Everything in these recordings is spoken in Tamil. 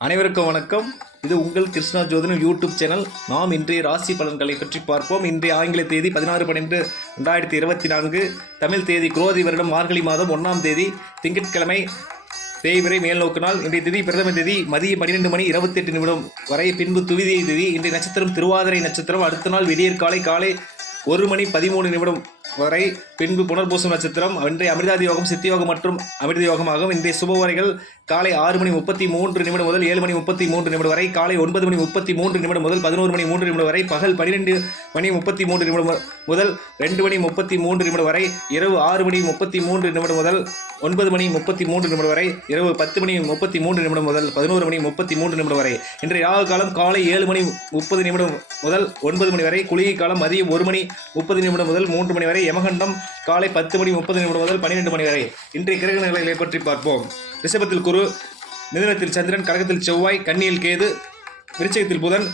அனைவருக்கும் வணக்கம். இது உங்கள் கிருஷ்ணா ஜோதிடம் யூடியூப் சேனல். நாம் இன்றைய ராசி பலன்களை பற்றி பார்ப்போம். இன்றைய ஆங்கில தேதி 16/12/2024, தமிழ் தேதி குரோதி வருடம் மார்கழி மாதம் 1ஆம் தேதி திங்கட்கிழமை, தேய்பிறை மேல்நோக்கு நாள். இன்றைய திதி பிரதம தேதி மதியம் 12:28 வரை, பின்பு துவிதியை திதி. இன்றைய நட்சத்திரம் திருவாதிரை நட்சத்திரம். அடுத்த நாள் விடியற் காலை 1:13 வரை, பின்பு புனர்பூசம் நட்சத்திரம். இன்றைய அமிர்தாதி யோகம், சித்தி யோகம் மற்றும் அமிர்த யோகமாகும். இன்றைய சுபவரைகள் காலை 6:33 முதல் 7:33 வரை, காலை 9:33 முதல் 11:03 வரை, பகல் 12:33 முதல் 2:33 வரை, இரவு 6:33 முதல் 9:33 வரை, இரவு 10:33 முதல் 11:33 வரை. இன்றைய ராகு காலம் காலை 7:30 முதல் 9 மணி வரை, குளிகை காலம் மதியம் 1:30 முதல் 3 மணி வரை, யமகண்டம் காலை 10:30 முதல் 12 மணி வரை. இன்றைய கிரக நிலைகளை பற்றி பார்ப்போம். ரிஷபத்தில் குரு, மிதுனத்தில் சந்திரன், கடகத்தில் செவ்வாய், கன்னியில் கேது, விருச்சிகத்தில் புதன்,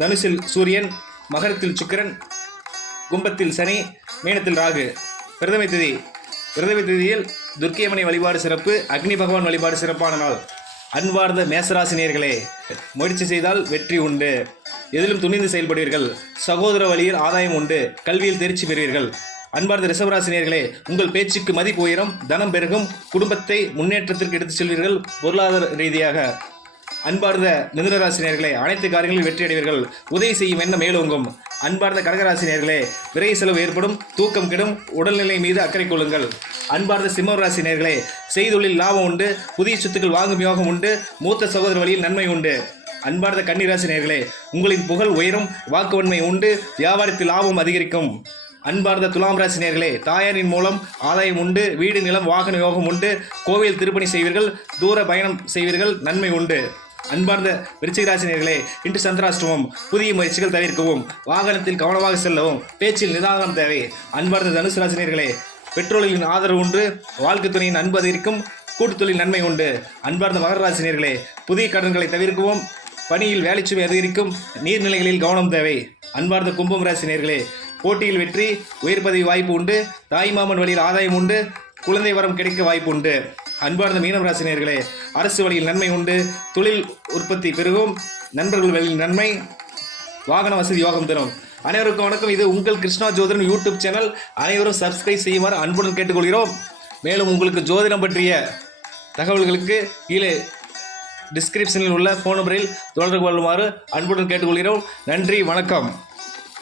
தனுசில் சூரியன், மகரத்தில் சுக்கிரன், கும்பத்தில் சனி, மீனத்தில் ராகு. பிரதம திதியில் துர்க்கையம்மனை வழிபாடு சிறப்பு, அக்னி பகவான் வழிபாடு சிறப்பான நாள். அன்பார்ந்த மேசராசி நேயர்களே, முயற்சி செய்தால் வெற்றி உண்டு. எதிலும் துணிந்து செயல்படுவீர்கள். சகோதர வழியில் ஆதாயம் உண்டு. கல்வியில் தேர்ச்சி பெறுவீர்கள். அன்பார்ந்த ரிஷபராசி நேயர்களே, உங்கள் பேச்சுக்கு மதிப்பு உயரும், தனம் பெருகும், குடும்பத்தை முன்னேற்றத்திற்கு எடுத்துச் செல்வீர்கள் பொருளாதார ரீதியாக. அன்பார்ந்த மிதுனராசி நேயர்களே, அனைத்து காரியங்களில் வெற்றி அடைவீர்கள். உதவி செய்யும் எண்ணம் மேலோங்கும். அன்பார்ந்த கடகராசி நேயர்களே, விரை செலவு ஏற்படும், தூக்கம் கெடும், உடல்நிலை மீது அக்கறை கொள்ளுங்கள். அன்பார்ந்த சிம்மராசி நேயர்களே, செய்தொழில் லாபம் உண்டு, புதிய சொத்துக்கள் வாங்கும் யோகம் உண்டு, மூத்த சகோதர வழியில் நன்மை உண்டு. அன்பார்ந்த கன்னிராசி நேயர்களே, உங்களின் புகழ் உயரும், வாக்குவன்மை உண்டு, வியாபாரத்தில் லாபம் அதிகரிக்கும். அன்பார்ந்த துலாம் ராசி நேயர்களே, தாயாரின் மூலம் ஆதாயம் உண்டு, வீடு நிலம் வாகன யோகம் உண்டு, கோவில் திருப்பணி செய்வீர்கள், தூர பயணம் செய்வீர்கள், நன்மை உண்டு. அன்பார்ந்த விருச்சிக ராசி நேயர்களே, இன்று சந்திராஷ்டமம், புதிய முயற்சிகள் தவிர்க்கவும், வாகனத்தில் கவனமாக செல்லவும், பேச்சில் நிதானம் தேவை. அன்பார்ந்த தனுசு ராசி நேயர்களே, பெற்றோர்களின் ஆதரவு உண்டு, வாழ்க்கை துணையின் அன்பு அதிகரிக்கும், கூட்டுத்தொழில் நன்மை உண்டு. அன்பார்ந்த மகர ராசி நேயர்களே, புதிய கடன்களை தவிர்க்கவும், பணியில் வேலைச்சுமை அதிகரிக்கும், நீர்நிலைகளில் கவனம் தேவை. அன்பார்ந்த கும்பம் ராசி நேயர்களே, போட்டியில் வெற்றி, உயர் பதவி வாய்ப்பு உண்டு, தாய்மாமன் வழியில் ஆதாயம் உண்டு, குழந்தை வரம் கிடைக்க வாய்ப்பு உண்டு. அன்பார்ந்த மீனம் ராசி நேயர்களே, அரசு வழியில் நன்மை உண்டு, தொழில் உற்பத்தி பெருகும், நண்பர்கள் வழியில் நன்மை, வாகன வசதி யோகம் தரும். அனைவருக்கும் வணக்கம். இது உங்கள் கிருஷ்ணா ஜோதிடம் யூடியூப் சேனல். அனைவரும் சப்ஸ்கிரைப் செய்யுமாறு அன்புடன் கேட்டுக்கொள்கிறோம். மேலும் உங்களுக்கு ஜோதிடம் பற்றிய தகவல்களுக்கு கீழே டிஸ்கிரிப்ஷனில் உள்ள ஃபோன் நம்பரில் தொடர்பு கொள்ளுமாறு அன்புடன் கேட்டுக்கொள்கிறோம். நன்றி, வணக்கம்.